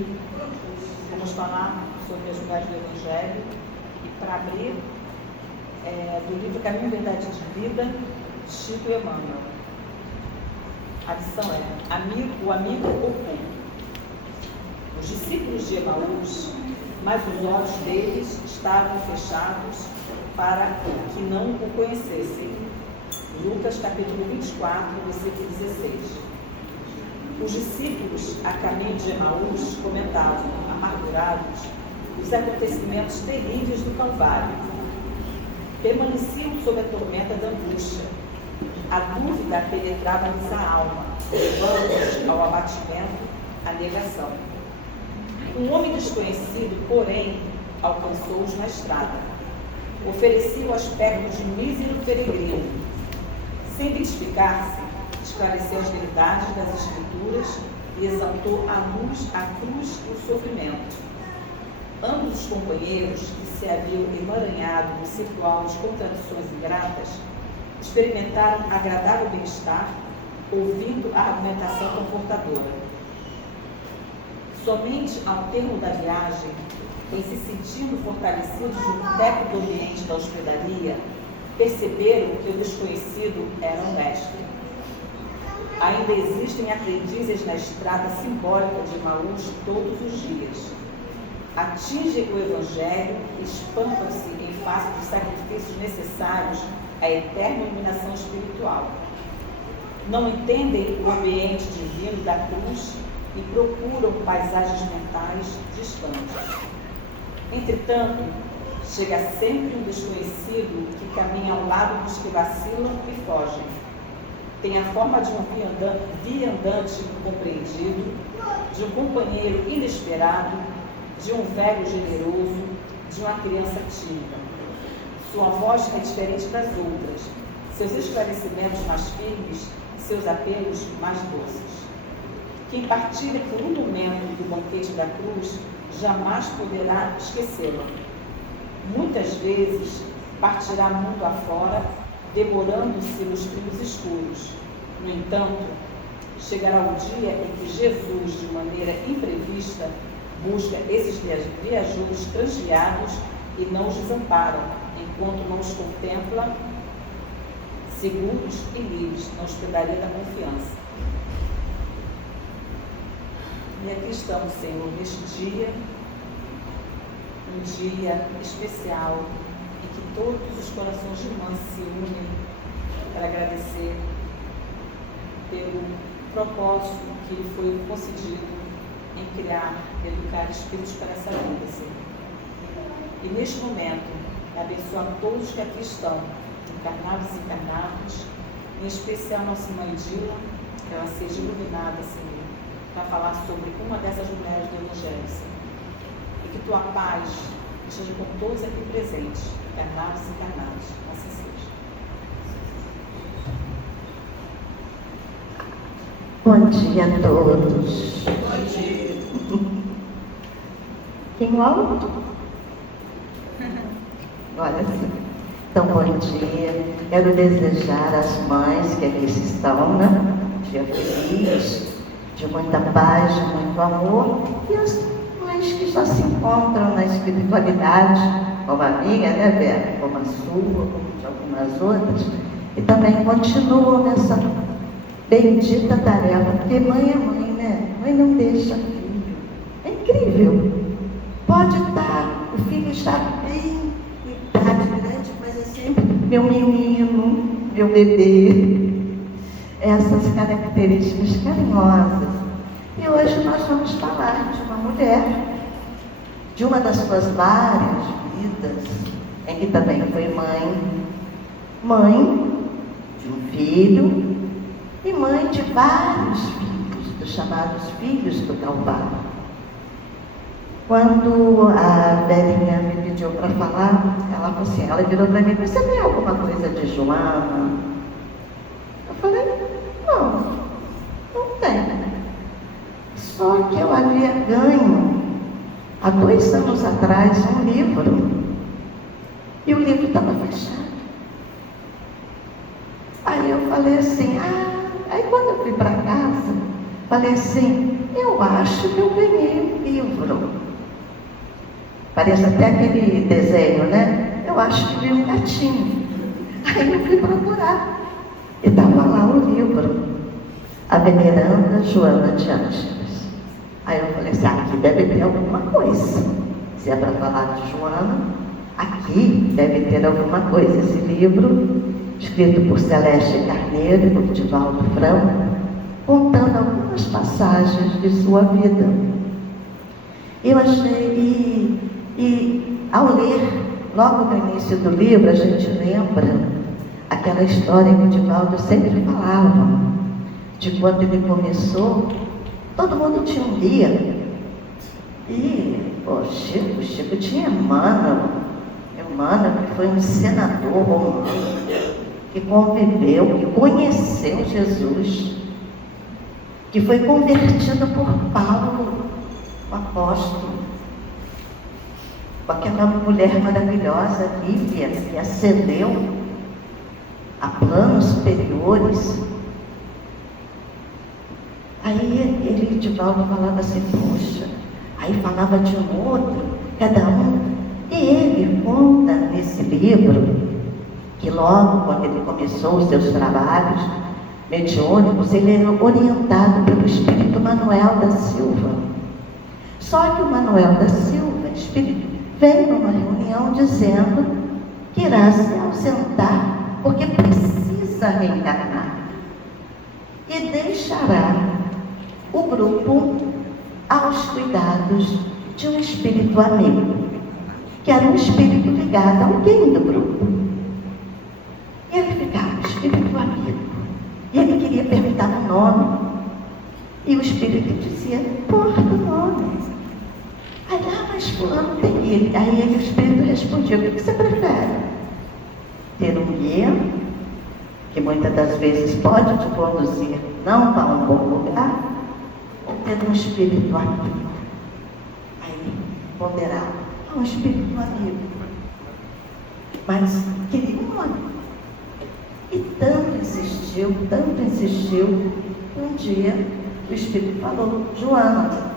hoje vamos falar sobre as mulheres do Evangelho e para abrir do livro Caminho, Verdade de Vida, Chico e Emmanuel. A lição é o amigo oculto. Os discípulos de Emaús, mas os olhos deles estavam fechados para que não o conhecessem. Lucas capítulo 24, versículo 16. Os discípulos, a caminho de Emaús, comentavam, amargurados, os acontecimentos terríveis do Calvário. Permaneciam sob a tormenta da angústia. A dúvida penetrava-lhes a alma, levando-os ao abatimento, à negação. Um homem desconhecido, porém, alcançou-os na estrada. Oferecia o aspecto de mísero peregrino. Sem identificar-se, esclareceu as verdades das Escrituras e exaltou à luz a cruz e o sofrimento. Ambos os companheiros, que se haviam emaranhado no circular de contradições ingratas, experimentaram agradável bem-estar, ouvindo a argumentação confortadora. Somente ao termo da viagem, em se sentindo fortalecidos no teto do ambiente da hospedaria, perceberam que o desconhecido era um mestre. Ainda existem aprendizes na estrada simbólica de Emaús todos os dias. Atingem o Evangelho e espancam-se em face dos sacrifícios necessários à eterna iluminação espiritual. Não entendem o ambiente divino da cruz e procuram paisagens mentais distantes. Entretanto, chega sempre um desconhecido que caminha ao lado dos que vacilam e fogem. Tem a forma de um viandante incompreendido, de um companheiro inesperado, de um velho generoso, de uma criança tímida. Sua voz é diferente das outras, seus esclarecimentos mais firmes, seus apelos mais doces. Quem partilha por um momento do banquete da cruz jamais poderá esquecê-la. Muitas vezes partirá mundo afora, demorando-se nos trilhos escuros. No entanto, chegará o dia em que Jesus, de maneira imprevista, busca esses viajantes transviados e não os desampara, enquanto não os contempla seguros e livres na hospedaria da confiança. E aqui estamos, Senhor, neste dia, um dia especial, em que todos os corações de irmãs se unem para agradecer pelo propósito que lhe foi concedido em criar, educar espíritos para essa vida, Senhor. E neste momento, abençoa todos que aqui estão, encarnados e desencarnados, em especial nossa mãe Dila, que ela seja iluminada, Senhor, para falar sobre uma dessas mulheres do Evangelho, Senhor. E que tua paz esteja com todos aqui presentes, encarnados e encarnados. Assim seja. Bom dia a todos. Bom dia. Tem alto? Olha assim. Então, bom dia. Quero desejar às mães que aqui estão, né? Um dia feliz, de muita paz, de muito amor. E as mães que já se encontram na espiritualidade, como a minha, né, Vera? Como a sua, como de algumas outras. E também continuam nessa bendita tarefa, porque mãe é mãe, né? Mãe não deixa filho. É incrível. Pode estar, o filho está bem, idade grande, mas é sempre meu menino, meu bebê. Essas características carinhosas. E hoje nós vamos falar de uma mulher, de uma das suas várias vidas, em que também foi mãe de um filho, e mãe de vários filhos, dos chamados filhos do Calvário. Quando a velhinha me pediu para falar, ela falou assim, ela virou para mim, você tem alguma coisa de Joana? Eu falei, não tem. Só que eu havia ganho, há 2 anos atrás, um livro, e o livro estava fechado. Aí eu falei assim, aí quando eu fui para casa, falei assim, eu acho que eu ganhei um livro. Parece até aquele desenho, né? Eu acho que vi um gatinho. Aí eu fui procurar. E estava lá o livro, A Veneranda Joana de Ângeles. Aí eu falei assim, aqui deve ter alguma coisa. Se é para falar de Joana, aqui deve ter alguma coisa. Esse livro, escrito por Celeste Carneiro e por Divaldo Franco, contando algumas passagens de sua vida. Eu achei, e ao ler, logo no início do livro, a gente lembra aquela história que o Divaldo sempre falava, de quando ele começou, todo mundo tinha um guia. E o Chico tinha Emmanuel, que foi um senador romano, que conviveu, que conheceu Jesus, que foi convertido por Paulo, o apóstolo, com aquela mulher maravilhosa, Lívia, que ascendeu a planos superiores. Aí ele, Divaldo, falava assim, poxa, aí falava de um outro, cada um. E ele conta nesse livro, que logo quando ele começou os seus trabalhos mediúnicos, ele era orientado pelo espírito Manuel da Silva. Só que o Manuel da Silva, espírito, veio numa reunião dizendo que irá se ausentar porque precisa reencarnar e deixará o grupo aos cuidados de um espírito amigo, que era um espírito ligado a alguém do grupo. E ele ficava, espírito amigo, e ele queria perguntar o nome, e o espírito dizia, importa o nome. Aí, mas fulano tem ele. Aí ele, o espírito respondia, o que você prefere? Ter um guia, que muitas das vezes pode te conduzir não para um bom lugar, ou ter um espírito amigo. Aí ponderava, um espírito amigo. Mas queria um amigo. E tanto insistiu, um dia o espírito falou, Joana.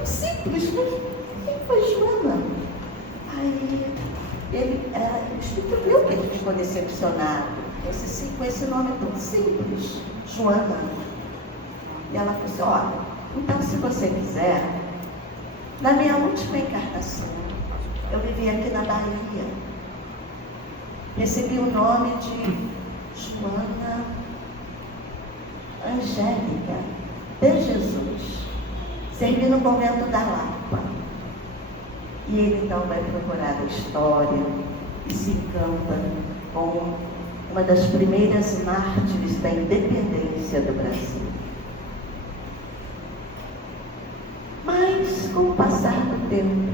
Um simples, quem foi Joana? Aí o espírito viu que ele ficou decepcionado com esse nome tão simples, Joana. E ela falou assim, olha, então se você quiser, na minha última encarnação, eu vivi aqui na Bahia, recebi o nome de Joana Angélica de Jesus, servi no convento da Lapa. E ele então vai procurar a história e se encanta com uma das primeiras mártires da independência do Brasil. Mas, com o passar do tempo,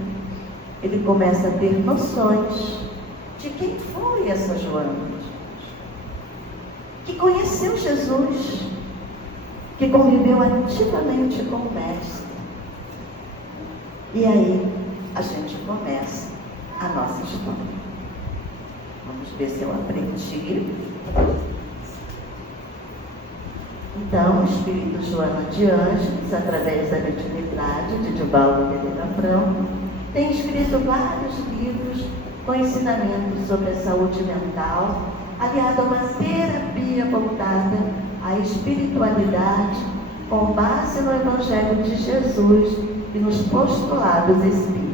ele começa a ter noções de quem foi essa Joana, que conheceu Jesus, que conviveu ativamente com o Mestre. E aí, a gente começa a nossa história. Vamos ver se eu aprendi. Então, o Espírito Joana de Ângeles, através da mediunidade de Divaldo Pereira Franco, tem escrito vários livros com ensinamentos sobre a saúde mental, aliado a uma terapia voltada à espiritualidade, com base no Evangelho de Jesus e nos postulados espíritas.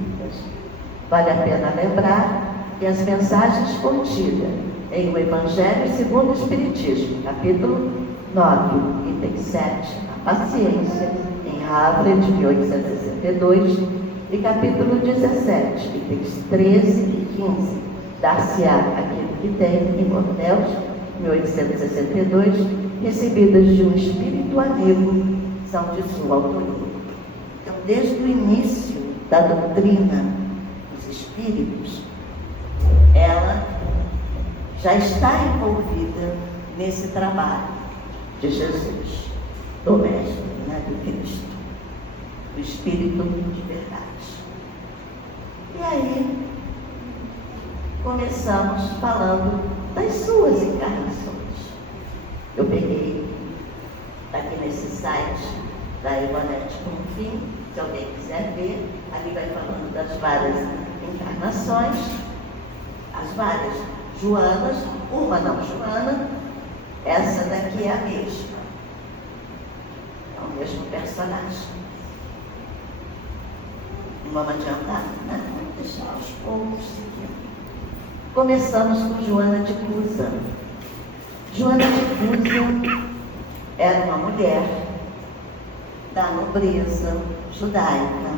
Vale a pena lembrar que as mensagens contidas em O Evangelho segundo o Espiritismo, capítulo 9, item 7, a paciência, em Havre, de 1862, e capítulo 17, itens 13 e 15, dar-se-á aquele que tem, em Cornélios, 1862, recebidas de um espírito amigo, são de sua autoria. Então, desde o início da doutrina dos espíritos, ela já está envolvida nesse trabalho de Jesus, do Mestre, né, do Cristo, do Espírito de verdade. E aí, começamos falando das suas encarnações. Eu peguei da nesse site da Ivonete Bonfim, se alguém quiser ver, ali vai falando das várias encarnações, as várias Joanas, uma não Joana, essa daqui é a mesma, é o mesmo personagem. Não vamos adiantar, né? Vamos deixar aos poucos seguindo. Começamos com Joana de Cusa. Joana de Cusa era uma mulher da nobreza judaica.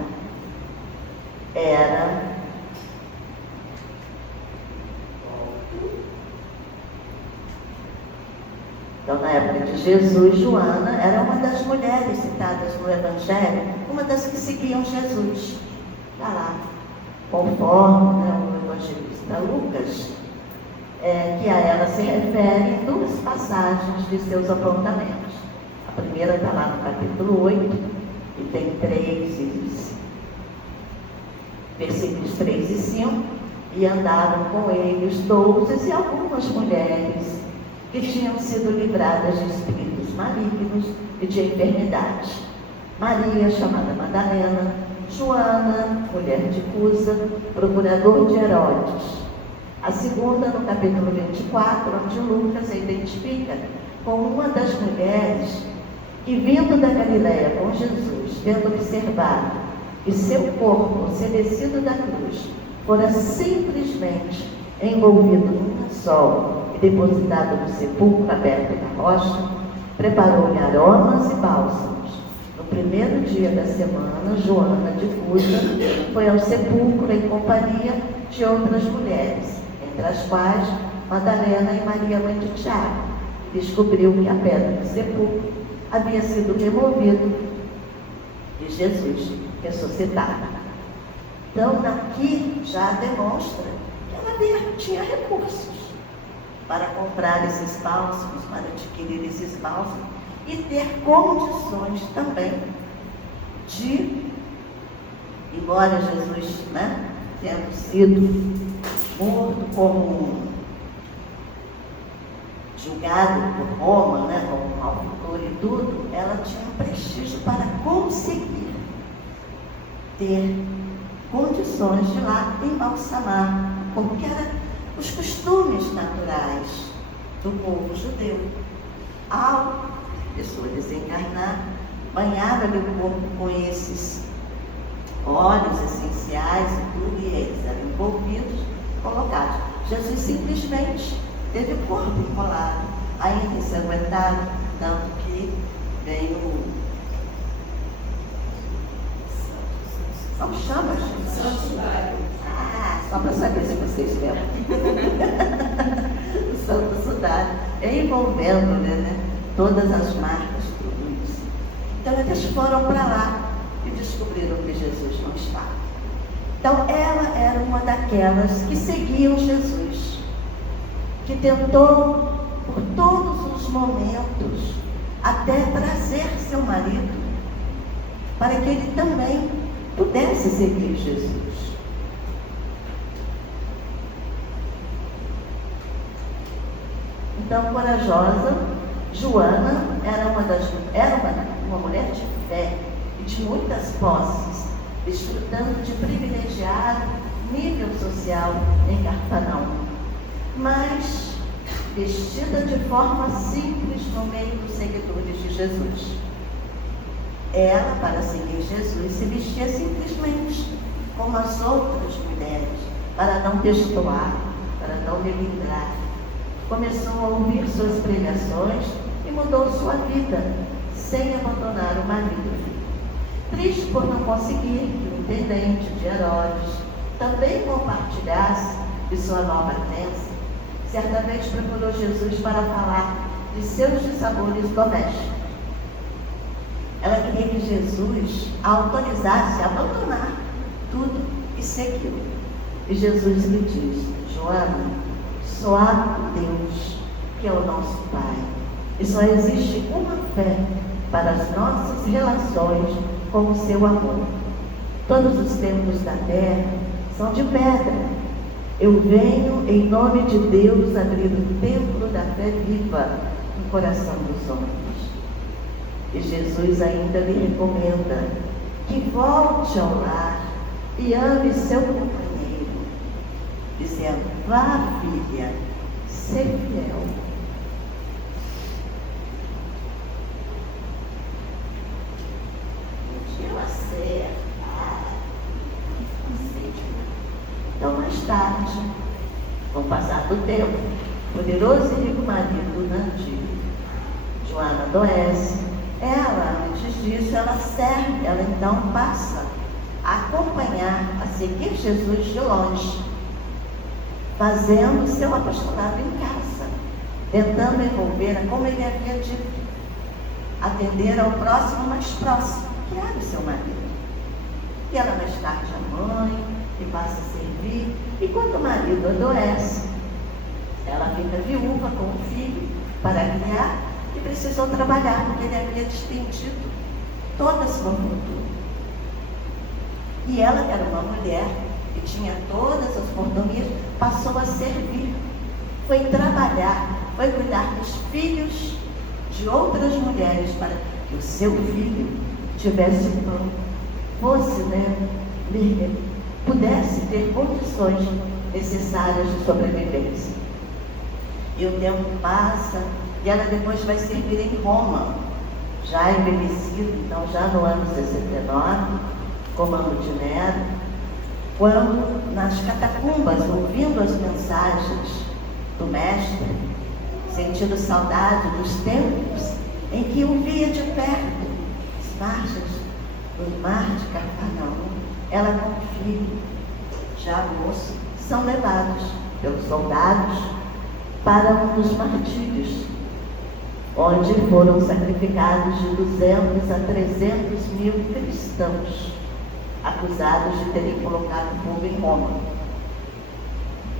Então, na época de Jesus, Joana era uma das mulheres citadas no Evangelho, uma das que seguiam Jesus. Está lá, conforme o evangelista Lucas, que a ela se refere em duas passagens de seus apontamentos. A primeira está lá no capítulo 8, e tem versículos 3 e 5, e andaram com eles 12 e algumas mulheres que tinham sido livradas de espíritos malignos e de enfermidades. Maria, chamada Madalena, Joana, mulher de Cusa, procurador de Herodes. A segunda, no capítulo 24, onde Lucas a identifica como uma das mulheres que, vindo da Galileia com Jesus, tendo observado que seu corpo, ser descido da cruz, fora simplesmente envolvido num lençol e depositado no sepulcro aberto da rocha, preparou-lhe aromas e bálsamos. No primeiro dia da semana, Joana de Cusa foi ao sepulcro em companhia de outras mulheres, entre as quais Madalena e Maria, mãe de Tiago. Descobriu que a pedra do sepulcro havia sido removida e Jesus ressuscitado. Então, aqui já demonstra que ela tinha recursos para comprar esses bálsamos, para adquirir esses bálsamos e ter condições também de, embora Jesus, tendo sido morto como julgado por Roma, como malfeitor e tudo, ela tinha um prestígio para conseguir ter condições de lá embalsamar, porque eram os costumes naturais do povo judeu. Ao pessoa desencarnar, banhava-lhe o corpo com esses óleos essenciais e tudo, e eles eram envolvidos, colocados. Jesus simplesmente teve o corpo enrolado, ainda ensanguentado, tanto que veio são chamas, só para saber se vocês lembram. O Santo Sudário, envolvendo todas as marcas, tudo isso. Então eles foram para lá e descobriram que Jesus não estava. Então ela era uma daquelas que seguiam Jesus, que tentou por todos os momentos até trazer seu marido para que ele também pudesse seguir Jesus. Então, corajosa, Joana era uma mulher de fé e de muitas posses, desfrutando de privilegiado nível social em Cafarnaum, mas vestida de forma simples no meio dos seguidores de Jesus. Ela, para seguir Jesus, se vestia simplesmente como as outras mulheres, para não destoar, para não melindrar. Começou a ouvir suas pregações e mudou sua vida, sem abandonar o marido. Triste por não conseguir que o intendente de Herodes também compartilhasse de sua nova crença, certa vez procurou Jesus para falar de seus dissabores domésticos. Ela queria que Jesus a autorizasse a abandonar tudo e segui-lo. E Jesus lhe diz: Joana, só há Deus, que é o nosso Pai, e só existe uma fé para as nossas relações com o seu amor. Todos os templos da terra são de pedra. Eu venho em nome de Deus abrir o templo da fé viva no coração dos homens. E Jesus ainda lhe recomenda que volte ao lar e ame seu companheiro, dizendo: vá, filha, ser fiel. Um dia eu acerto. Então, mais tarde, com o passar do tempo, o poderoso e rico marido de Joana adoece. Ela, antes disso, ela serve, ela então passa a acompanhar, a seguir Jesus de longe, fazendo seu apostolado em casa, tentando envolver, como ele havia dito, atender ao próximo mais próximo, que era o seu marido. E ela mais tarde a mãe, que passa a servir, e quando o marido adoece, ela fica viúva com o filho para criar e precisou trabalhar, porque ele havia despendido toda a sua fortuna. E ela, que era uma mulher que tinha todas as oportunidades, passou a servir, foi trabalhar, foi cuidar dos filhos de outras mulheres para que o seu filho tivesse pão, fosse, pudesse ter condições necessárias de sobrevivência. E o tempo passa e ela depois vai servir em Roma, já envelhecida, então já no ano 69, comando de Nero, quando nas catacumbas, ouvindo as mensagens do mestre, sentindo saudade dos tempos em que o via de perto, as margens do mar de Cafarnaum, ela com o filho, já moço, são levados pelos soldados para um dos martírios, onde foram sacrificados de 200 a 300 mil cristãos, acusados de terem colocado fogo em Roma.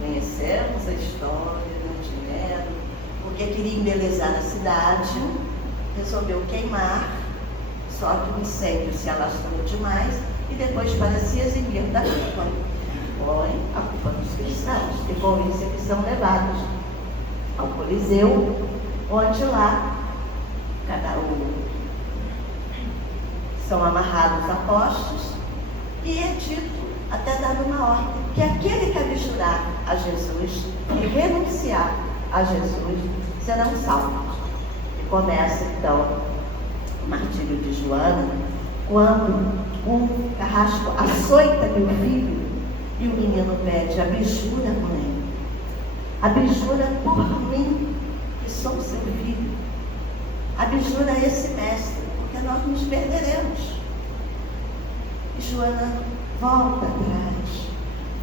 Conhecemos a história de Nero, porque queria embelezar a cidade, resolveu queimar, só que o incêndio se alastrou demais e depois, para se eximir da culpa, põe a culpa dos cristãos, e com isso eles são levados ao Coliseu, onde lá são amarrados a postos e é dito, até dado uma ordem, que aquele que abjurar a Jesus e renunciar a Jesus serão salvos. E começa então o martírio de Joana, quando um carrasco açoita-lhe o filho e o menino pede: abjura, mãe, abjura por mim, que sou seu filho, abjura esse mestre, porque nós nos perderemos. E Joana volta atrás,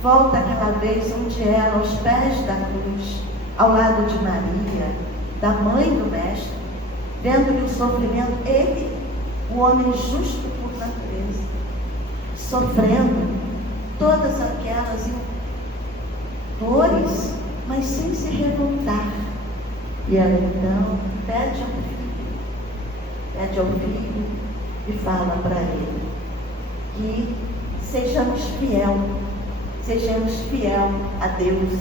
volta aquela vez onde era, aos pés da cruz, ao lado de Maria, da mãe do mestre, vendo-lhe o sofrimento, ele, o homem justo por natureza, sofrendo todas aquelas dores, mas sem se revoltar. E ela então pede ao filho e fala para ele que sejamos fiel a Deus,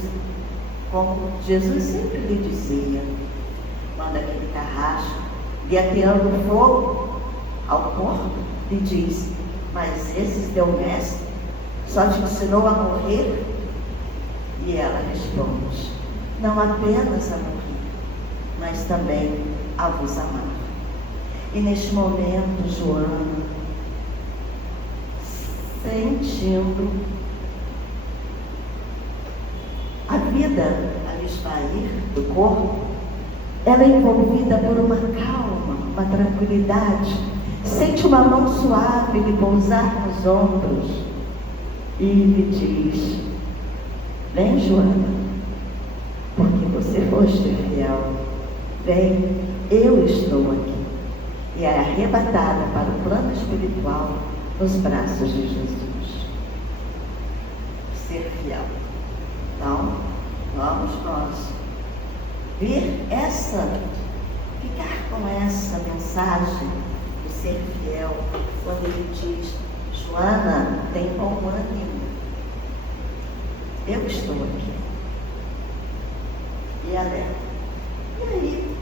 como Jesus sempre lhe dizia, quando aquele carrasco lhe ateando fogo ao corpo, lhe diz: mas esse teu mestre só te ensinou a morrer? E ela responde: não apenas a morrer, mas também a vos amar. E neste momento, Joana, sentindo a vida a esvair do corpo, ela é envolvida por uma calma, uma tranquilidade, sente uma mão suave lhe pousar nos ombros e lhe diz: vem, Joana, porque você foste fiel, vem, eu estou aqui. E é arrebatada para o plano espiritual nos braços de Jesus. Ser fiel. Então, vamos nós ficar com essa mensagem de ser fiel, quando ele diz: Joana, tem bom ânimo, eu estou aqui. E alerta. E aí,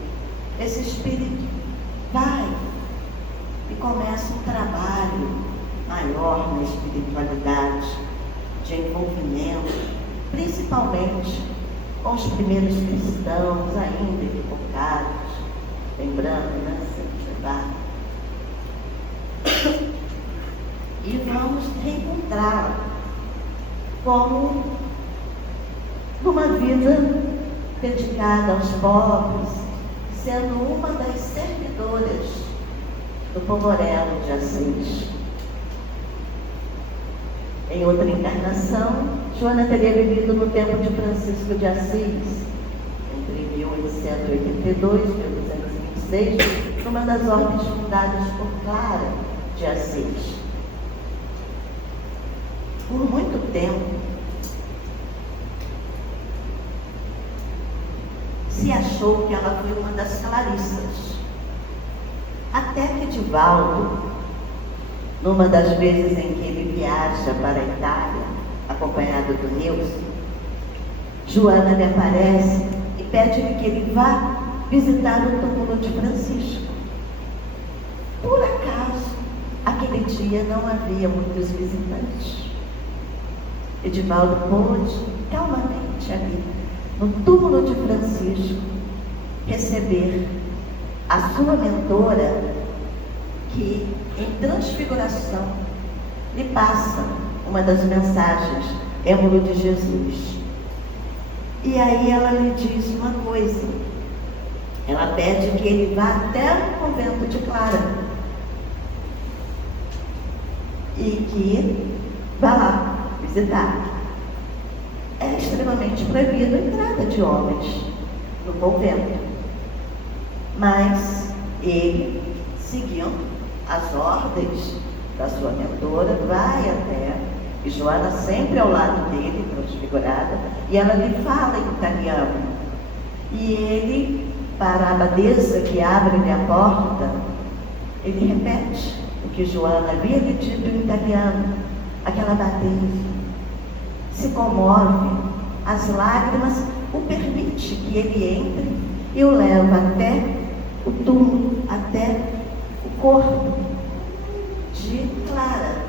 esse espírito vai começa um trabalho maior na espiritualidade, de envolvimento, principalmente com os primeiros cristãos ainda equivocados, lembrando, né, sempre e vamos reencontrá-la como numa vida dedicada aos pobres, sendo uma das servidoras do Pomorelo de Assis. Em outra encarnação, Joana teria vivido no tempo de Francisco de Assis, entre 1882 e 1226, numa das ordens fundadas por Clara de Assis. Por muito tempo, se achou que ela foi uma das clarissas, até que Divaldo, numa das vezes em que ele viaja para a Itália, acompanhado do Nilson, Joana lhe aparece e pede-lhe que ele vá visitar o túmulo de Francisco. Por acaso, aquele dia não havia muitos visitantes. Edivaldo pôde, calmamente ali, no túmulo de Francisco, receber a sua mentora, que, em transfiguração, lhe passa uma das mensagens, Émulo de Jesus. E aí ela lhe diz uma coisa. Ela pede que ele vá até o convento de Clara e que vá lá visitar. É extremamente proibido a entrada de homens no convento. Mas ele, seguindo as ordens da sua mentora, vai até, e Joana sempre ao lado dele, transfigurada, e ela lhe fala em italiano. E ele, para a abadesa que abre-lhe a porta, ele repete o que Joana havia lhe dito em italiano. Aquela abadesa se comove, as lágrimas o permite que ele entre e o leva até o túmulo, até o corpo de Clara.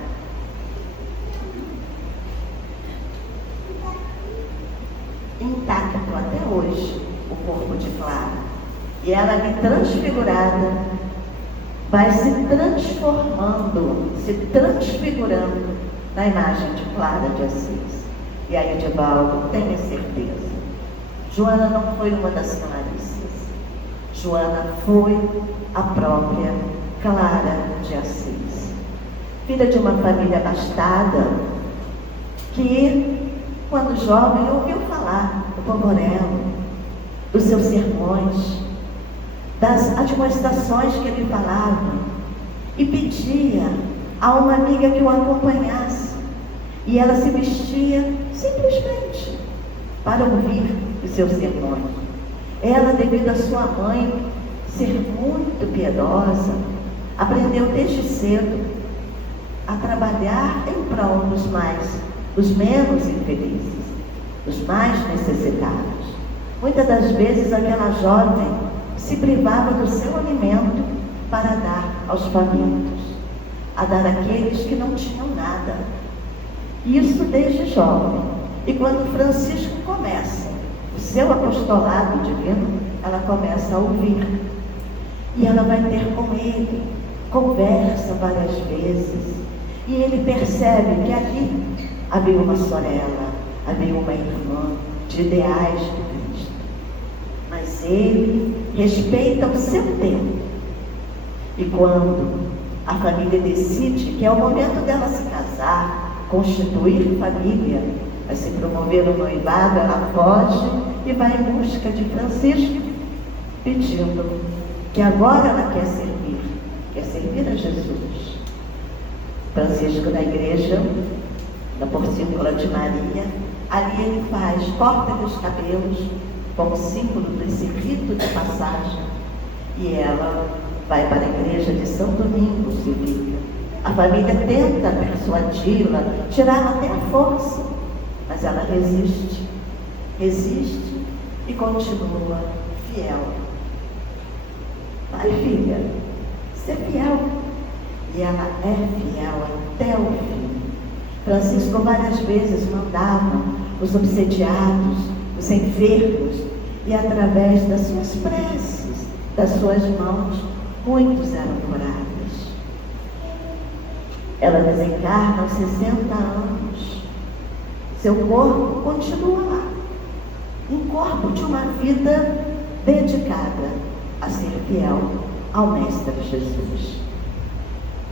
Intacto até hoje o corpo de Clara. E ela ali transfigurada vai se transformando, se transfigurando na imagem de Clara de Assis. E aí Edivaldo tem a certeza. Joana não foi uma das clarissas. Joana foi a própria Clara de Assis. Filha de uma família abastada, que, quando jovem, ouviu falar do Pomorelo, dos seus sermões, das admoestações que ele falava, e pedia a uma amiga que o acompanhasse. E ela se vestia simplesmente para ouvir os seus sermões. Ela, devido à sua mãe ser muito piedosa, aprendeu desde cedo a trabalhar em prol dos menos infelizes, dos mais necessitados. Muitas das vezes aquela jovem se privava do seu alimento para dar aos famintos, a dar àqueles que não tinham nada. Isso desde jovem. E quando Francisco começa o seu apostolado divino, ela começa a ouvir. E ela vai ter com ele conversa várias vezes. E ele percebe que ali havia uma sorella, havia uma irmã de ideais de Cristo. Mas ele respeita o seu tempo. E quando a família decide que é o momento dela se casar, constituir família, vai se promover o noivado, ela foge e vai em busca de Francisco, pedindo que agora ela quer servir a Jesus. Francisco, na igreja, na Porcíncula de Maria, ali ele corta-lhe os cabelos, como símbolo desse rito de passagem, e ela vai para a igreja de São Domingos e fica. A família tenta persuadi-la, tirá-la até a força, mas ela resiste e continua fiel. Vai, filha, ser fiel. e ela é fiel até o fim. Francisco várias vezes mandava os obsediados, os enfermos, e através das suas preces, das suas mãos, muitos eram curados. Ela desencarna aos 60 anos. Seu corpo continua lá, um corpo de uma vida dedicada a ser fiel ao Mestre Jesus.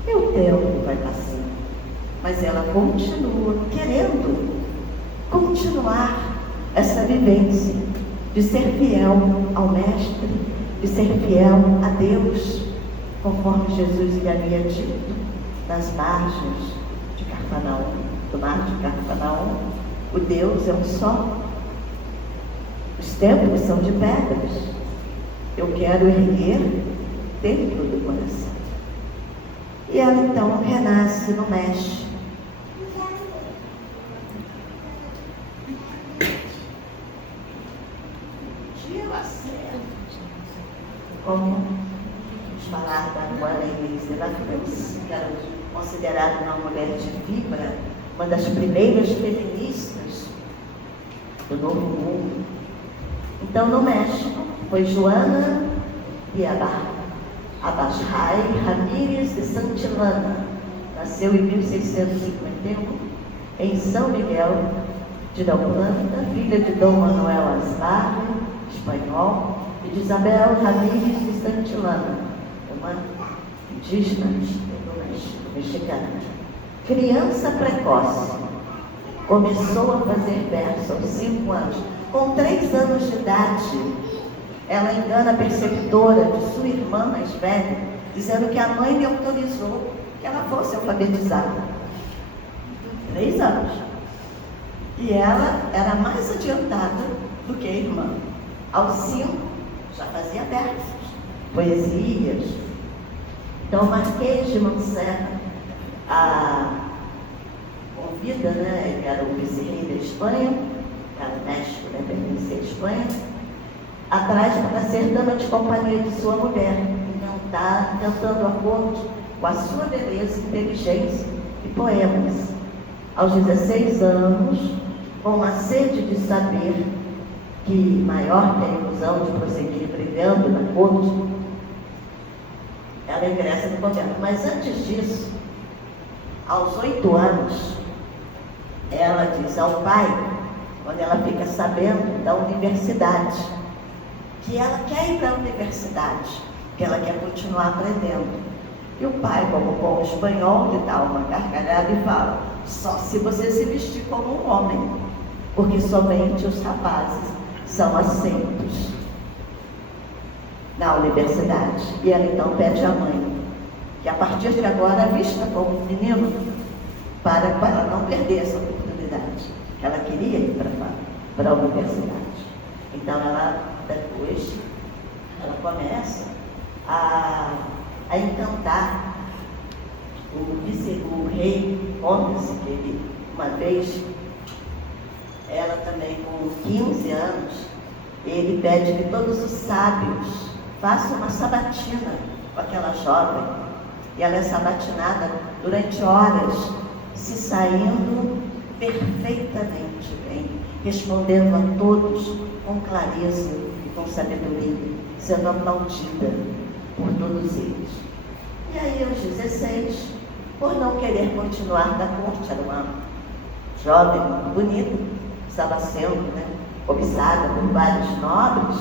E o tempo vai passando, mas ela continua querendo continuar essa vivência de ser fiel ao Mestre, de ser fiel a Deus, conforme Jesus lhe havia dito nas margens de Cafarnaum, do mar de Cafarnaum. O Deus é um só. Os templos são de pedras. Eu quero erguer dentro do coração. E ela então renasce no México. Como falar da Juana Inês de la Cruz, que era considerada uma mulher de fibra, uma das primeiras feministas do Novo Mundo. Então, no México, foi Joana de Abasjay Ramírez de Santillana. Nasceu em 1651, em São Miguel de La Planta, filha de Dom Manuel Asbar, espanhol, e de Isabel Ramírez de Santillana, uma indígena do México, mexicana. Criança precoce, começou a fazer verso aos 5 anos. Com 3 anos de idade, ela engana a perceptora de sua irmã mais velha, dizendo que a mãe lhe autorizou que ela fosse alfabetizada. 3 anos. E ela era mais adiantada do que a irmã. Aos 5, já fazia versos, poesias. Então, o Marquês de Montserrat a convida, né? Ele era o vice-rei da Espanha, era o México, né? Pertencia à Espanha, atrás para ser dama de companhia de sua mulher. Então, está cantando a corte com a sua beleza, inteligência e poemas. Aos 16 anos, com a sede de saber, que maior que a ilusão de prosseguir brilhando na corte, ela ingressa no convento. Mas antes disso, aos 8 anos, ela diz ao pai, quando ela fica sabendo da universidade, que ela quer ir para a universidade, que ela quer continuar aprendendo. E o pai, como bom espanhol, lhe dá uma gargalhada e fala: só se você se vestir como um homem, porque somente os rapazes são aceitos na universidade. E ela então pede à mãe que a partir de agora vista como um menino, para não perder essa oportunidade. Ela queria ir para a universidade. Então ela depois começa a encantar o rei Gomes, que ele, uma vez, ela também com 15 anos, ele pede que todos os sábios façam uma sabatina com aquela jovem. E ela é sabatinada durante horas, se saindo perfeitamente bem, respondendo a todos com clareza e com sabedoria, sendo aplaudida por todos eles. E aí, aos 16, por não querer continuar na corte, era uma jovem muito bonita, estava sendo cobiçada por vários nobres,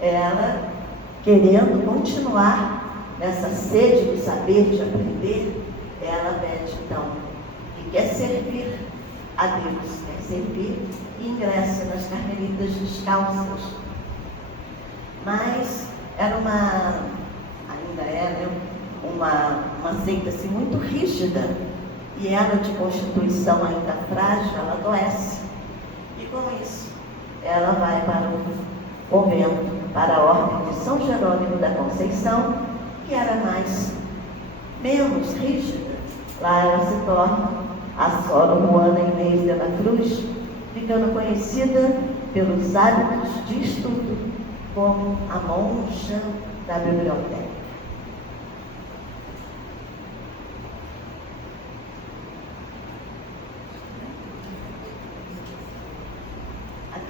ela, querendo continuar nessa sede de saber, de aprender, ela pede então, que quer servir a Deus, quer servir, e ingressa nas Carmelitas Descalças. Mas era ainda é, uma seita assim, muito rígida, e ela, de constituição ainda frágil, ela adoece. E com isso, ela vai para o convento, para a ordem de São Jerônimo da Conceição, que era menos rígida. Lá ela se torna a Sor Juana Inês de la Cruz, ficando conhecida pelos hábitos de estudo como a monja da biblioteca.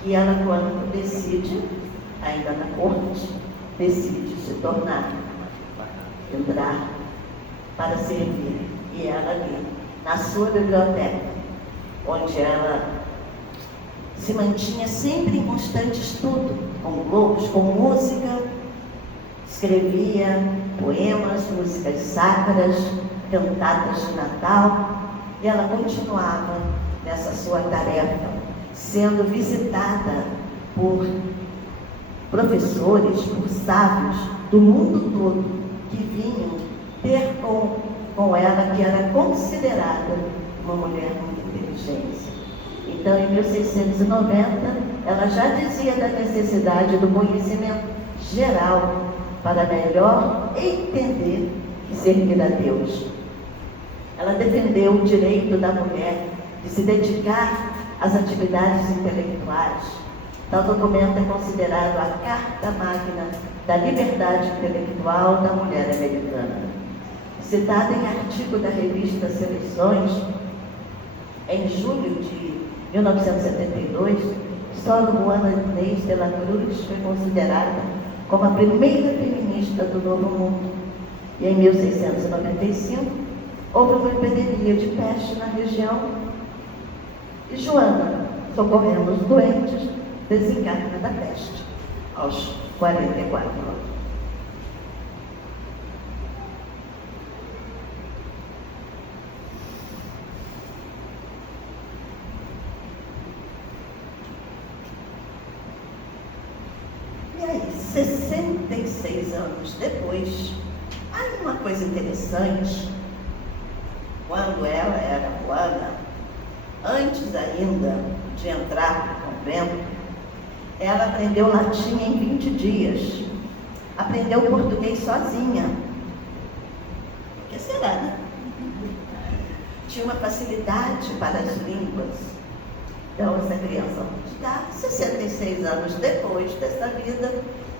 E ela, quando decide, ainda na corte, decide se tornar, entrar para servir. E ela ali, na sua biblioteca, onde ela se mantinha sempre em constante estudo, com globos, com música, escrevia poemas, músicas sacras, cantatas de Natal, e ela continuava nessa sua tarefa, sendo visitada por professores, por sábios do mundo todo, que vinham ter com ela, que era considerada uma mulher muito inteligente. Então, em 1690, ela já dizia da necessidade do conhecimento geral para melhor entender e servir a Deus. Ela defendeu o direito da mulher de se dedicar às atividades intelectuais. Tal documento é considerado a Carta Magna da Liberdade Intelectual da Mulher Americana. Citada em artigo da revista Seleções, em julho de 1972, Sor Juana Inês de la Cruz foi considerada como a primeira feminista do Novo Mundo. E em 1695, houve uma epidemia de peste na região e Joana, socorrendo os doentes, desencarna da peste aos 44 anos. E aí, 66 anos depois, há uma coisa interessante. Quando ela era Juana, antes ainda de entrar no convento, ela aprendeu latim em 20 dias. Aprendeu português sozinha. O que será, né? Tinha uma facilidade para as línguas. Então, essa criança, 66 anos depois dessa vida,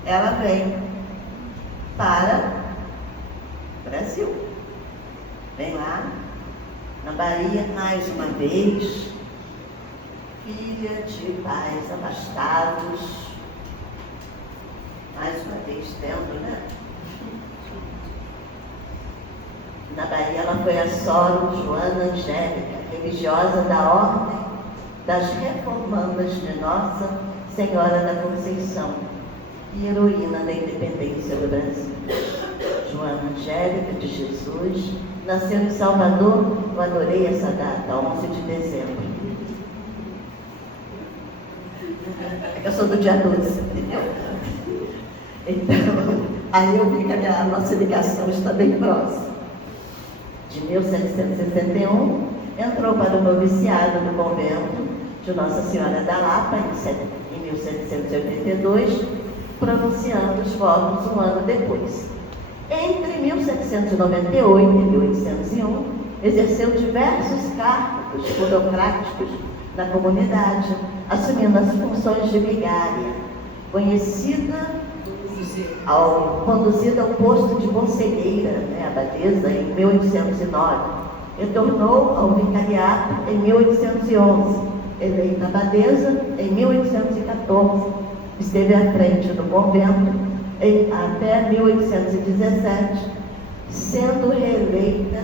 ela vem para o Brasil. Vem lá, na Bahia, mais uma vez, filha de pais abastados, mais uma vez tendo, né? Na Bahia, ela foi a Sor Joana Angélica, religiosa da Ordem das Reformandas de Nossa Senhora da Conceição e heroína da independência do Brasil. Joana Angélica de Jesus nasceu em Salvador. Eu adorei essa data, 11 de dezembro. É que eu sou do dia 12, entendeu? Então, aí eu vi que a nossa ligação está bem próxima. De 1761, entrou para o noviciado do convento de Nossa Senhora da Lapa, em 1782, pronunciando os votos um ano depois. Entre 1798 e 1801, exerceu diversos cargos burocráticos na comunidade, assumindo as funções de vigária, conduzida ao posto de conselheira, abadesa, em 1809. Retornou ao vicariato em 1811, eleita abadesa em 1814. Esteve à frente do convento até 1817, sendo reeleita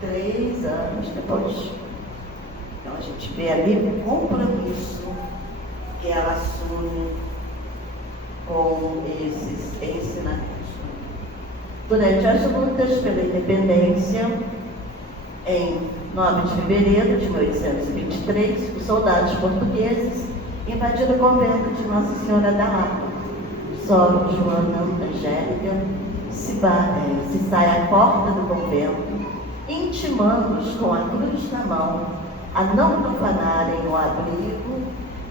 3 anos depois. Então a gente vê ali o compromisso que ela assume com esses ensinamentos. Durante as lutas pela independência, em 9 de fevereiro de 1823, os soldados portugueses invadiram o convento de Nossa Senhora da Lapa. Sor Joana Angélica se sai à porta do convento, intimando-os com a cruz na mão a não profanarem o abrigo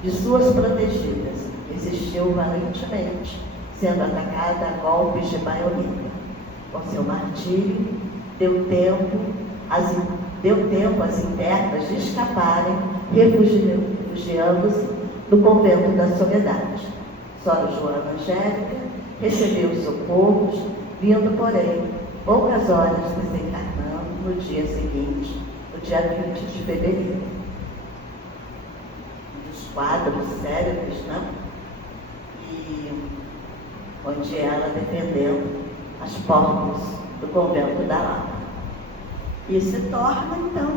de suas protegidas. Resistiu valentemente, sendo atacada a golpes de baioneta. Com seu martírio, deu tempo às internas de escaparem, refugiando-se do convento da Soledade. Sor Joana Angélica recebeu socorros, vindo, porém, poucas horas desencarnando no dia seguinte, no dia 20 de fevereiro. Um dos quadros célebres, né? E onde ela defendendo as portas do convento da Lapa. E se torna, então,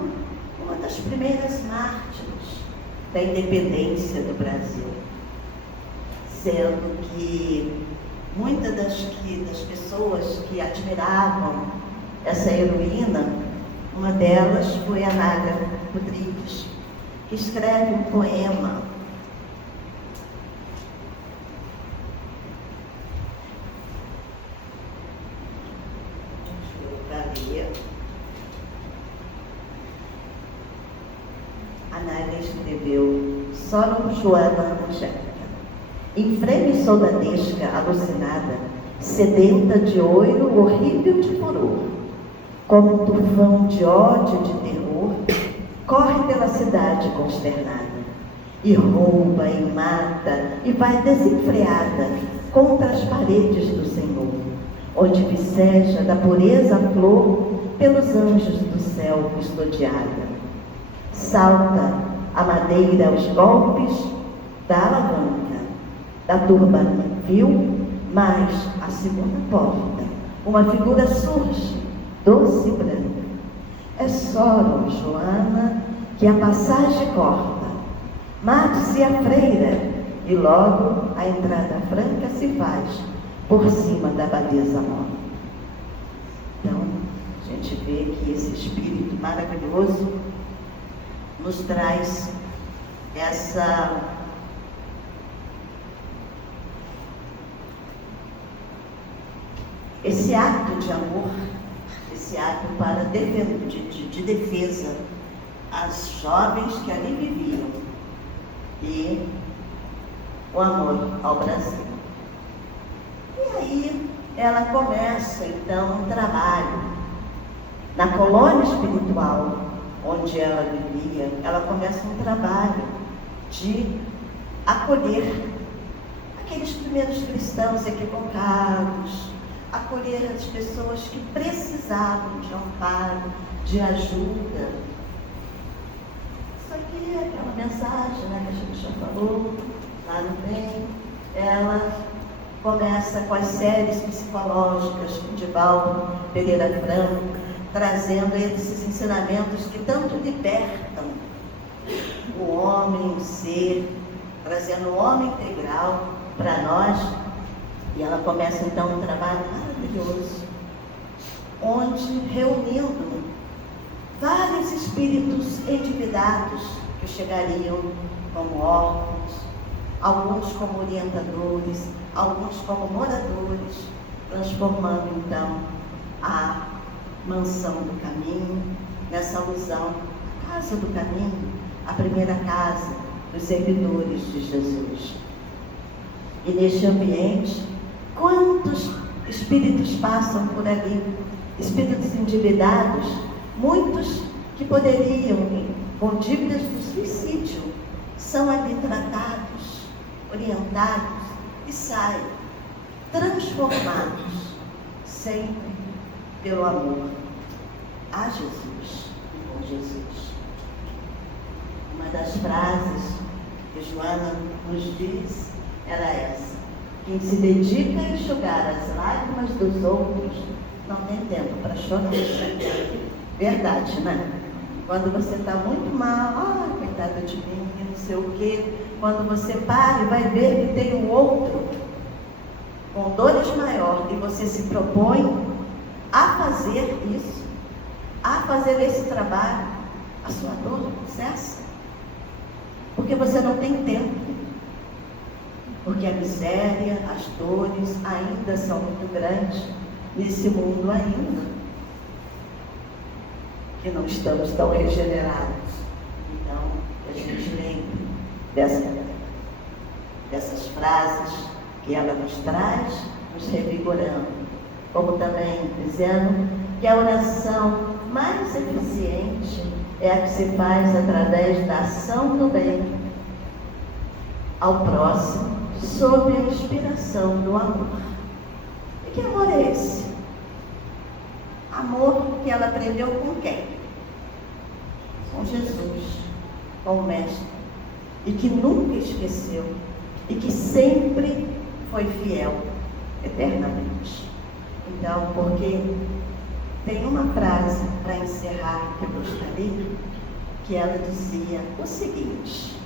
uma das primeiras mártires da independência do Brasil. Sendo que muitas das pessoas que admiravam essa heroína, uma delas foi a Nádia Rodrigues, que escreve um poema a Nádia escreveu Solo Joana Angélica. Infreme soldadesca, alucinada, sedenta de oiro, horrível de furor, como um tufão de ódio e de terror, corre pela cidade consternada, e rouba, e mata, e vai desenfreada contra as paredes do Senhor, onde viceja da pureza a flor pelos anjos do céu custodiada. Salta a madeira aos golpes da alavanca, da turba viu, mas a segunda porta, uma figura surge, doce e branca. É Soro, Joana, que a passagem corta. Mate-se a freira, e logo a entrada franca se faz por cima da abadesa morta. Então, a gente vê que esse espírito maravilhoso nos traz esse ato de amor, esse ato de defesa às jovens que ali viviam e o amor ao Brasil. E aí ela começa então um trabalho na colônia espiritual onde ela vivia. Ela começa um trabalho de acolher aqueles primeiros cristãos equivocados, acolher as pessoas que precisavam de amparo, de ajuda. Isso aqui é aquela mensagem, né, que a gente já falou lá no bem. Ela começa com as séries psicológicas de Divaldo Pereira Franco, trazendo esses ensinamentos que tanto libertam o homem, o ser, trazendo o homem integral para nós. E ela começa então um trabalho maravilhoso, onde reunindo vários espíritos endividados que chegariam como órfãos, alguns como orientadores, alguns como moradores, transformando então a Mansão do Caminho nessa alusão à Casa do Caminho, a primeira casa dos servidores de Jesus. E neste ambiente, quantos espíritos passam por ali? Espíritos endividados, muitos que poderiam, com dívidas do suicídio, são ali tratados, orientados e saem transformados, sempre pelo amor a Jesus e com Jesus. Uma das frases que Joana nos diz era essa: quem se dedica a enxugar as lágrimas dos outros não tem tempo para chorar. Verdade, né? Quando você está muito mal, coitada de mim, não sei o quê, quando você para e vai ver que tem um outro com dores maior e você se propõe a fazer isso, a fazer esse trabalho, a sua dor cessa. Porque você não tem tempo. Porque a miséria, as dores ainda são muito grandes nesse mundo ainda, que não estamos tão regenerados. Então, a gente lembre dessas frases que ela nos traz, nos revigorando, como também dizendo que a oração mais eficiente é a que se faz através da ação do bem ao próximo, sob a inspiração do amor. E que amor é esse? Amor que ela aprendeu com quem? Com Jesus, com o Mestre. e que nunca esqueceu e que sempre foi fiel eternamente. Então, porque tem uma frase para encerrar que eu gostaria, que ela dizia o seguinte,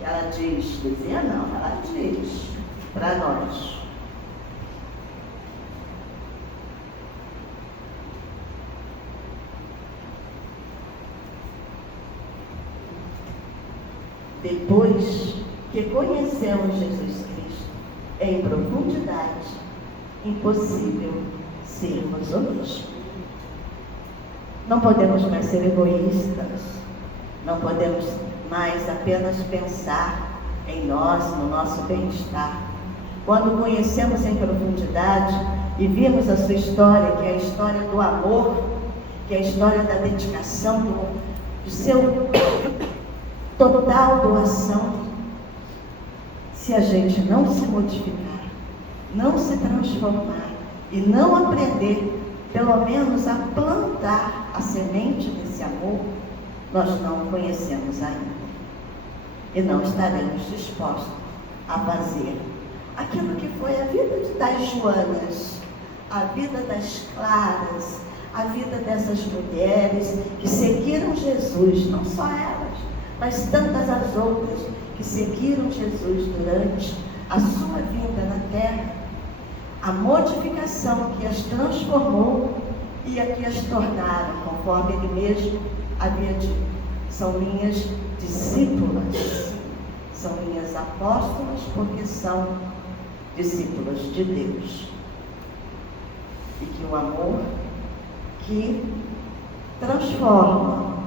ela dizia não, ela diz para nós: depois que conhecemos Jesus Cristo em profundidade, impossível sermos o mesmo. Não podemos mais ser egoístas, não podemos mais apenas pensar em nós, no nosso bem-estar. Quando conhecemos em profundidade e vimos a sua história, que é a história do amor, que é a história da dedicação, do seu total doação, se a gente não se modificar, não se transformar e não aprender, pelo menos a plantar a semente desse amor, nós não conhecemos ainda. E não estaremos dispostos a fazer aquilo que foi a vida das Joanas, a vida das Claras, a vida dessas mulheres que seguiram Jesus, não só elas, mas tantas as outras que seguiram Jesus durante a sua vinda na terra, a modificação que as transformou e a que as tornaram, conforme ele mesmo havia dito, são minhas discípulas, são minhas apóstolas, porque são discípulas de Deus. E que o amor que transforma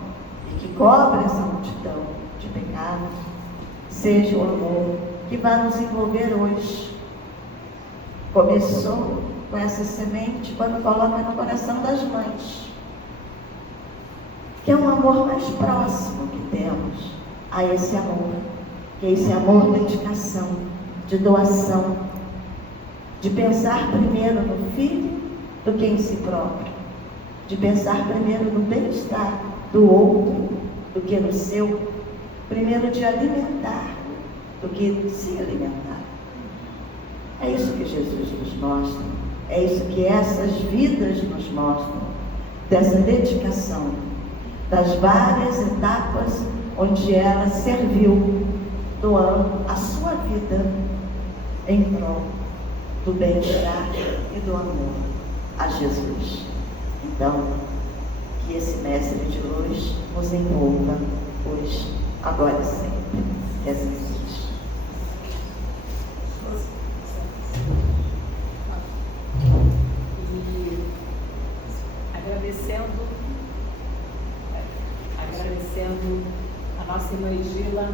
e que cobre essa multidão de pecados seja o amor que vai nos envolver hoje. Começou com essa semente quando coloca no coração das mães, que é um amor mais próximo que temos a esse amor, que é esse amor de dedicação, de doação, de pensar primeiro no filho do que em si próprio, de pensar primeiro no bem-estar do outro do que no seu, primeiro de alimentar do que se alimentar. É isso que Jesus nos mostra, é isso que essas vidas nos mostram, dessa dedicação, das várias etapas onde ela serviu, doando a sua vida em prol do bem-estar e do amor a Jesus. Então, que esse mestre de luz nos envolva hoje, agora e sempre. Jesus. E agradecendo a nossa irmã Edila,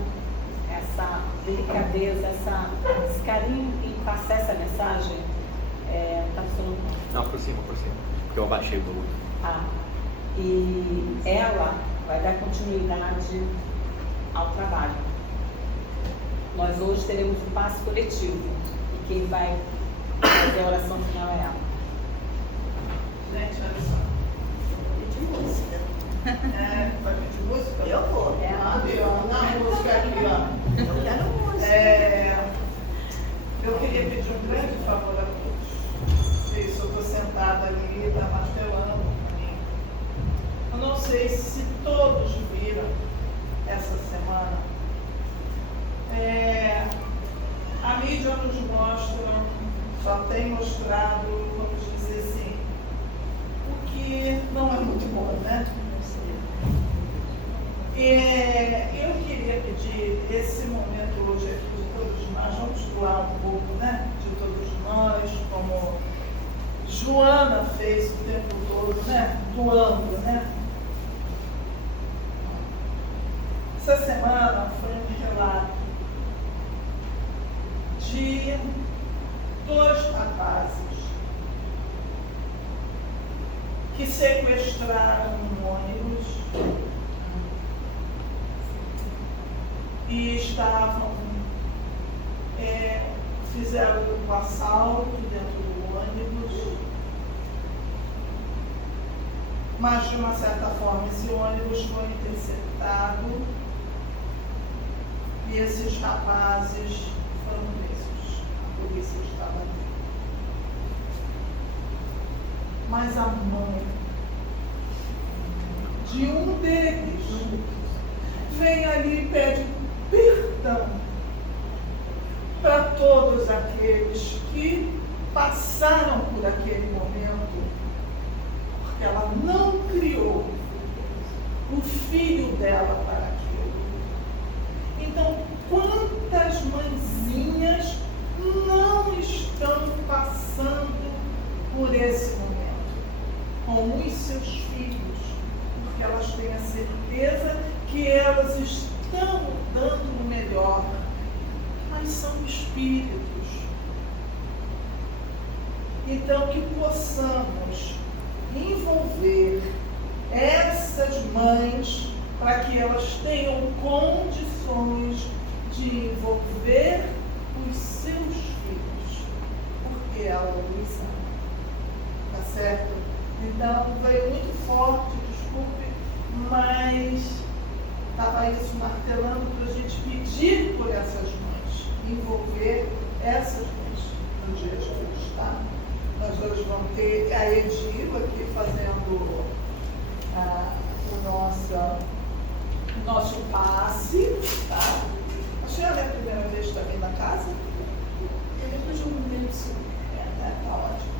essa delicadeza, esse carinho em passar essa mensagem. Tá falando? Não, por cima, porque eu abaixei o volume. E ela vai dar continuidade ao trabalho. Nós hoje teremos um passo coletivo e quem vai fazer a oração final é ela. Gente, olha só. De música. Vai pedir música? Eu vou. Na música aqui, ó. Eu quero música. Eu queria pedir um grande favor a todos. Isso, eu estou sentada ali, está martelando para mim. Eu não sei se todos viram essa semana. A mídia nos mostra, só tem mostrado, vamos dizer assim, o que não é muito bom, né? Eu queria pedir esse momento hoje aqui de todos nós, vamos doar um pouco, né? De todos nós, como Joana fez o tempo todo, né? Doando, né? Essa semana foi um relato de 2 rapazes que sequestraram um ônibus e fizeram um assalto dentro do ônibus, mas de uma certa forma esse ônibus foi interceptado E esses rapazes foram presos. A polícia estava ali. Mas a mãe de um deles vem ali e pede perdão para todos aqueles que passaram por aquele momento, porque ela não criou o filho dela para aquilo. Então, quantas mãezinhas não estão passando por esse momento com os seus filhos, porque elas têm a certeza que elas estão dando o melhor, mas são espíritos. Então, que possamos envolver essas mães para que elas tenham condições de envolver os seus filhos, porque ela os ama. Tá certo? Então, veio muito forte, desculpe, mas estava isso martelando para a gente pedir por essas mães, envolver essas mães no dia de hoje, tá? Nós hoje vamos ter a Edil aqui fazendo o nosso passe, tá? A senhora é a primeira vez que está vindo na casa? Eu depois de um mês. Tá ótimo.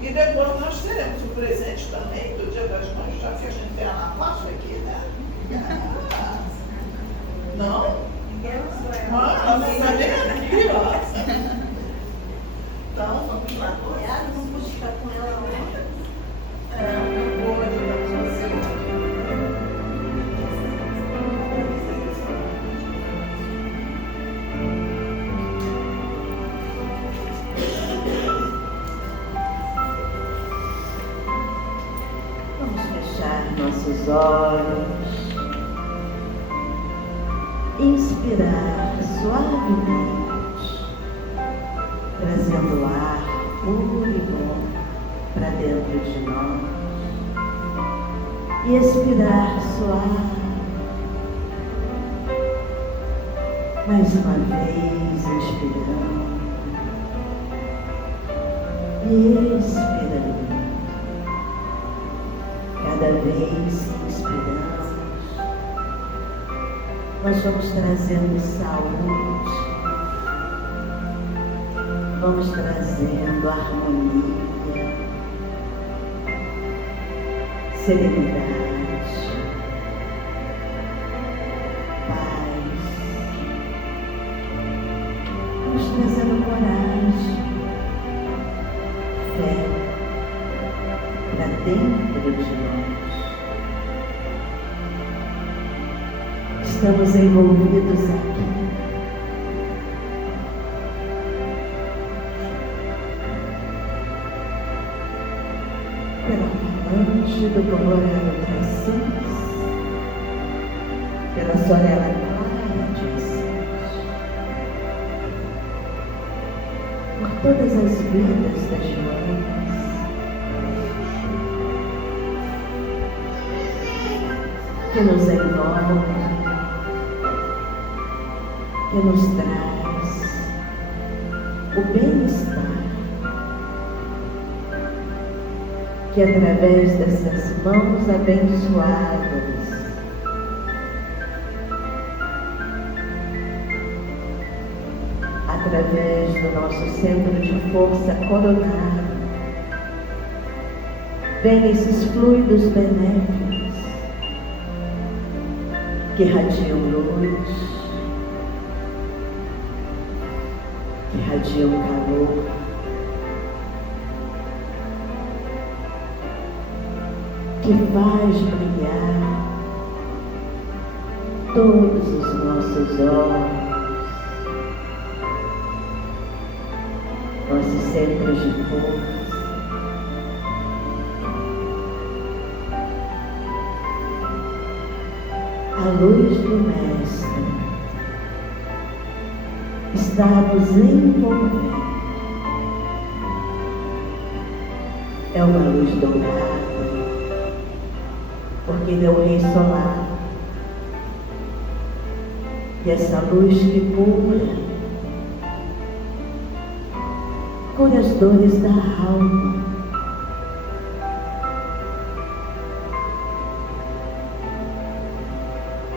E depois nós teremos o presente também do Dia das Mães, já que a gente tem a Ana Páscoa aqui, né? Não? Mas aqui, ó. Então, vamos lá. Ela não pude ficar com ela ontem. Não vou ajudar você. Vamos fechar nossos olhos, inspirar suavemente, trazendo ar puro e bom para dentro de nós, e expirar suave. Mais uma vez, inspirando e expirando. Cada vez que inspiramos, nós vamos trazendo saúde, vamos trazendo harmonia, serenidade, paz, vamos trazendo coragem, fé para dentro de nós. Estamos envolvidos aqui pela falange do colorado traçante, pela sorella clara de incenso, por todas as vidas das mães, que nos envolve, que nos traz o bem-estar, que através dessas mãos abençoadas, através do nosso centro de força coronado, vem esses fluidos benéficos que irradiam luz, que irradiam calor, que faz brilhar todos os nossos olhos, nossos centros de força. A luz do Mestre está nos envolvendo. É uma luz dourada, porque ele é o Rei Solar. E essa luz que cura as dores da alma.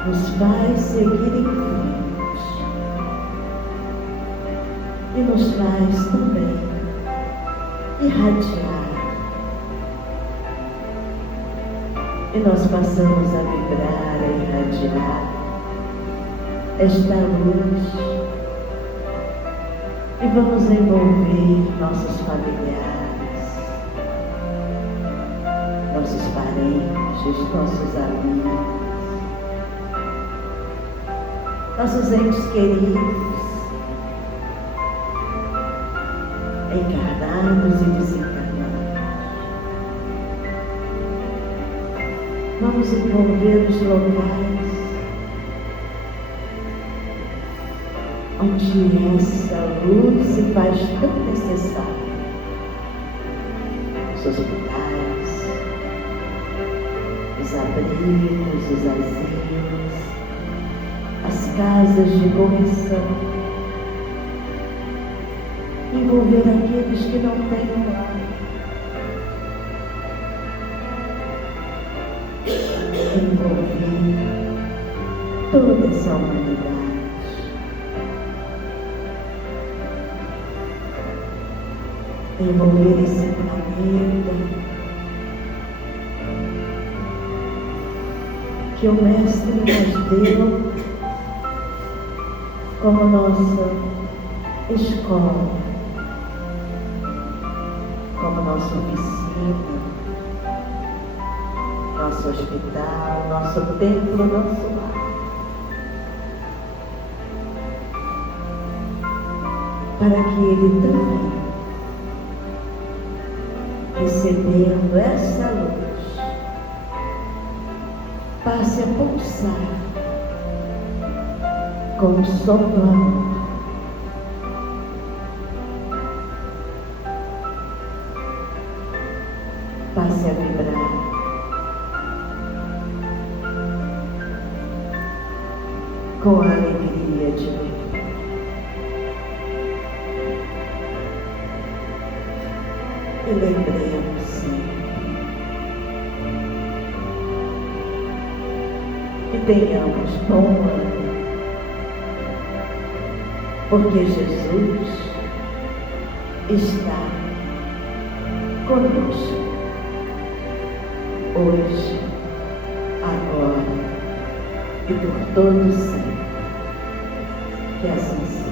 Nos faz seguir em frente e nos faz também irradiar. E nós passamos a vibrar, a irradiar esta luz e vamos envolver nossos familiares, nossos parentes, nossos amigos, nossos entes queridos, encarnados e desencarnados. Vamos envolver os locais onde essa luz se faz tão necessária. Os hospitais, os abrigos, os asilos, as casas de correção, envolver aqueles que não têm um lar, envolver toda essa humanidade. Envolver esse planeta que o Mestre nos deu como nossa escola, como nossa oficina, nosso hospital, nosso templo, nosso lar. Para que Ele também, recebendo essa luz, passe a pulsar com um sopro amor. Passe a vibrar com a alegria de viver. E lembremos sempre que tenhamos bom ano, porque Jesus está conosco, hoje, agora e por todo sempre. Que assim seja.